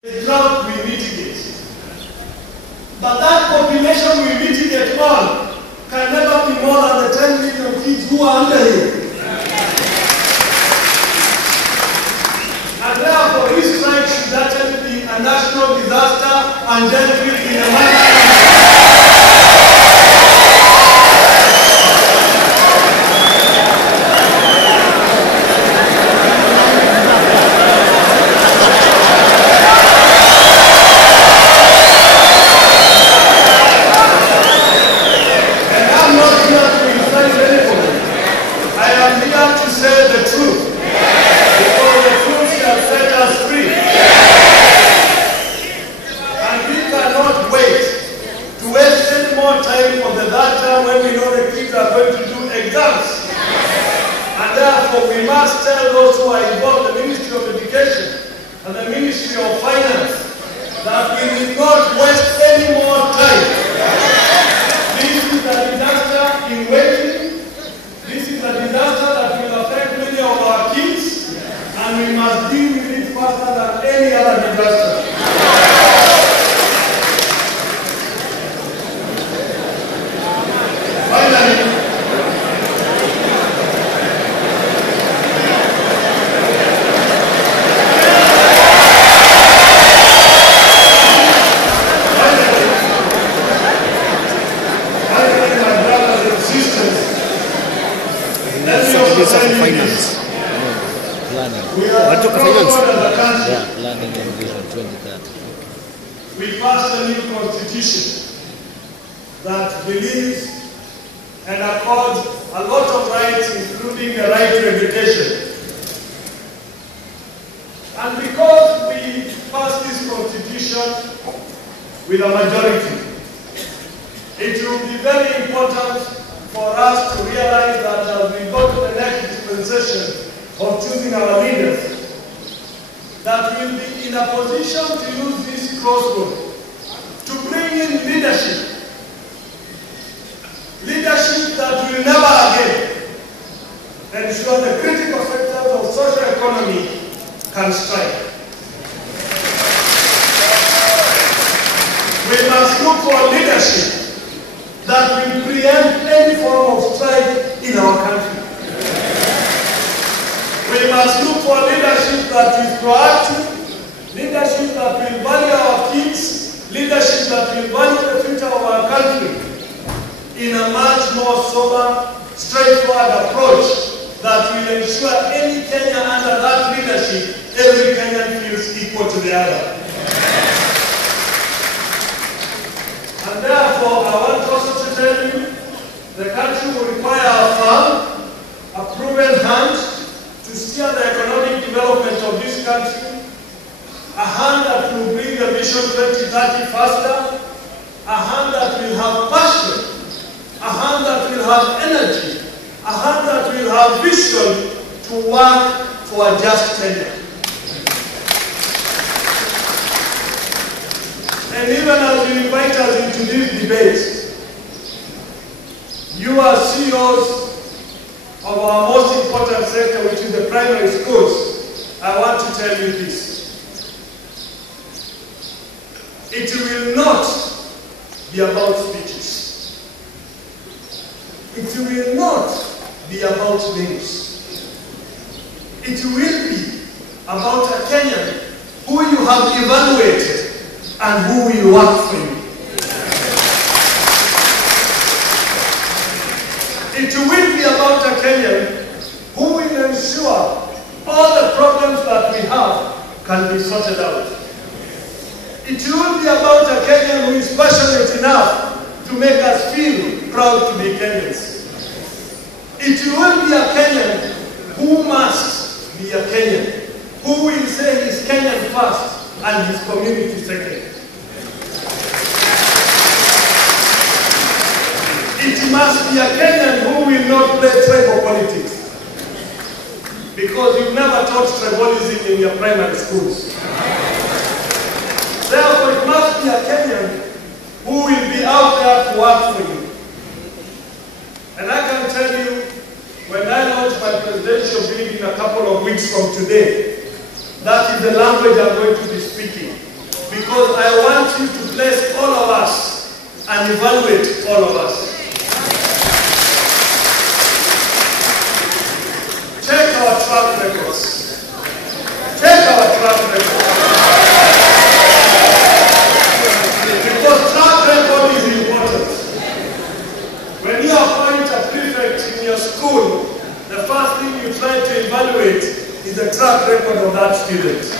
The drought we mitigate. But that population we mitigate on can never be more than the 10 million kids who are under him. And therefore, his strike should actually be a national disaster and dealt with in a manner. We must tell those who are involved, the Ministry of Education and the Ministry of Finance, that we will not waste any more time. This is a disaster in waiting. This is a disaster that will affect many of our kids, and we must deal with it faster than any other disaster. Finally, finance. Planning. What took finance? Yeah, planning and vision 2030. We passed a new constitution that believes and accords a lot of rights, including the right to education. And because we passed this constitution with a majority, it will be very important for us to realize that as we go to the next dispensation of choosing our leaders, that we'll be in a position to use this crossroad to bring in leadership. Leadership that will never again ensure the critical sectors of social economy can strike. We must look for leadership that will preempt any form of strike in our country. We must look for leadership that is proactive, leadership that will value our kids, leadership that will value the future of our country in a much more sober, straightforward approach that will ensure any Kenyan under that leadership, every Kenyan feels equal to the other. And therefore, I want also to tell you, the country will require a firm, a proven hand to steer the economic development of this country, a hand that will bring the Vision 2030 faster, a hand that will have passion, a hand that will have energy, a hand that will have vision to work for a just tenure. And even as you invite us into this debate, you are CEOs of our most important sector, which is the primary schools. I want to tell you this. It will not be about speeches. It will not be about names. It will be about a Kenyan who you have evaluated and who will work for you. It will be about a Kenyan who will ensure all the problems that we have can be sorted out. It will be about a Kenyan who is passionate enough to make us feel proud to be Kenyans. It will be a Kenyan who must be a Kenyan, who will say he's Kenyan first and his community second. It must be a Kenyan who will not play tribal politics, because you've never taught tribalism in your primary schools. Therefore, it must be a Kenyan who will be out there to work for you. And I can tell you, when I launch my presidential bid in a couple of weeks from today, that is the language I'm going to be speaking. because I want you to bless all of us and evaluate all of us. Check our track records. Check our track record. Because track record is important. When you appoint a prefect in your school, the first thing you try to evaluate is the track record of that student.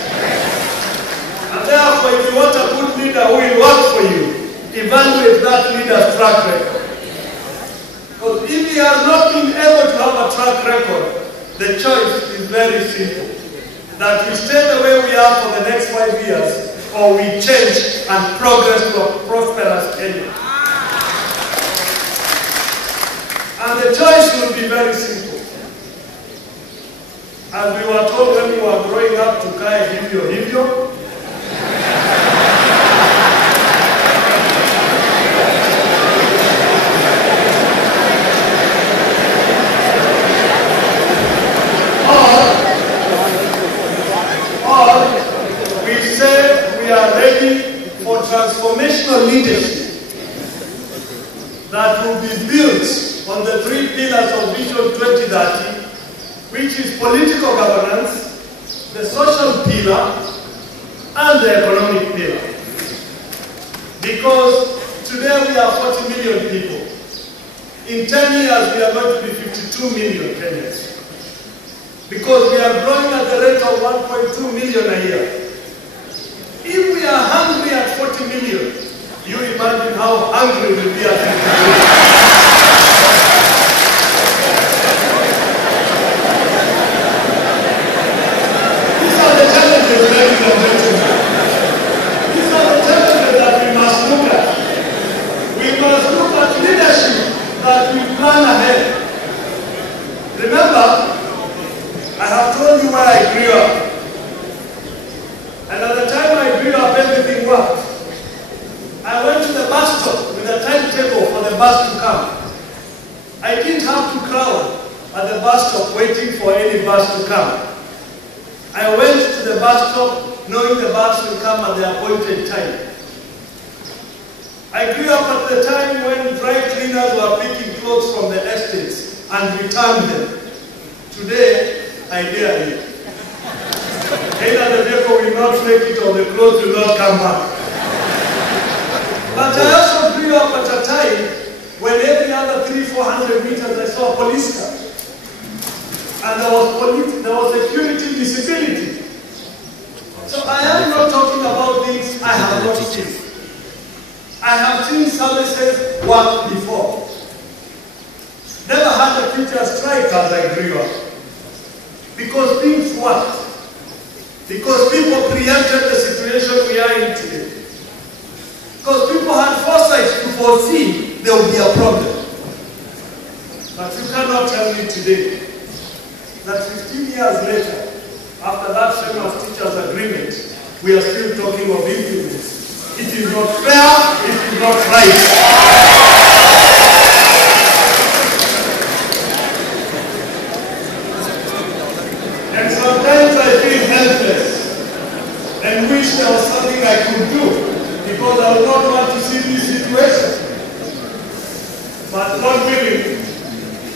And therefore, if you want a good leader who will work for you, evaluate that leader's track record. Because if he has not been able to have a track record, the choice is very simple. That we stay the way we are for the next 5 years, or we change and progress to a prosperous Kenya. And the choice will be very simple. As we were told when we were growing up to Kaya Hivyo Hivyo, for transformational leadership that will be built on the 3 pillars of Vision 2030, which is political governance, the social pillar, and the economic pillar. Because today we are 40 million people. In 10 years we are going to be 52 million Kenyans. Because we are growing at the rate of 1.2 million a year. If we are hungry at 40 million, you imagine how hungry we'll be at 52. These are the challenges, ladies and gentlemen. These are the challenges that we must look at. We must look at leadership that we plan ahead. Remember, I have told you where I grew up. And at the time I grew up, everything worked. I went to the bus stop with a timetable for the bus to come. I didn't have to crowd at the bus stop waiting for any bus to come. I went to the bus stop knowing the bus will come at the appointed time. I grew up at the time when dry cleaners were picking clothes from the estates and returned them. Today, I dare you. Either the vehicle will not make it or the clothes will not come back. But I also grew up at a time when every other 300-400 meters I saw a police car. And there was security visibility. So I am not talking about things I have not seen. I have seen services work before. Never had a teacher strike as I grew up. Because things worked. Because people preempted the situation we are in today. Because people had foresight to foresee there will be a problem. But you cannot tell me today that 15 years later, after that famous teachers' agreement, we are still talking of improvements. It is not fair, it is not right. And sometimes I feel helpless and wish there was something I could do because I would not want to see this situation. But God willing,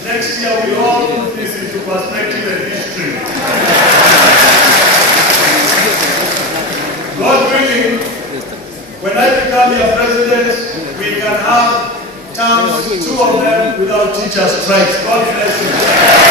next year we all put this into perspective and history. God willing, when I become your president, we can have terms, 2 of them without teacher strikes. God bless you.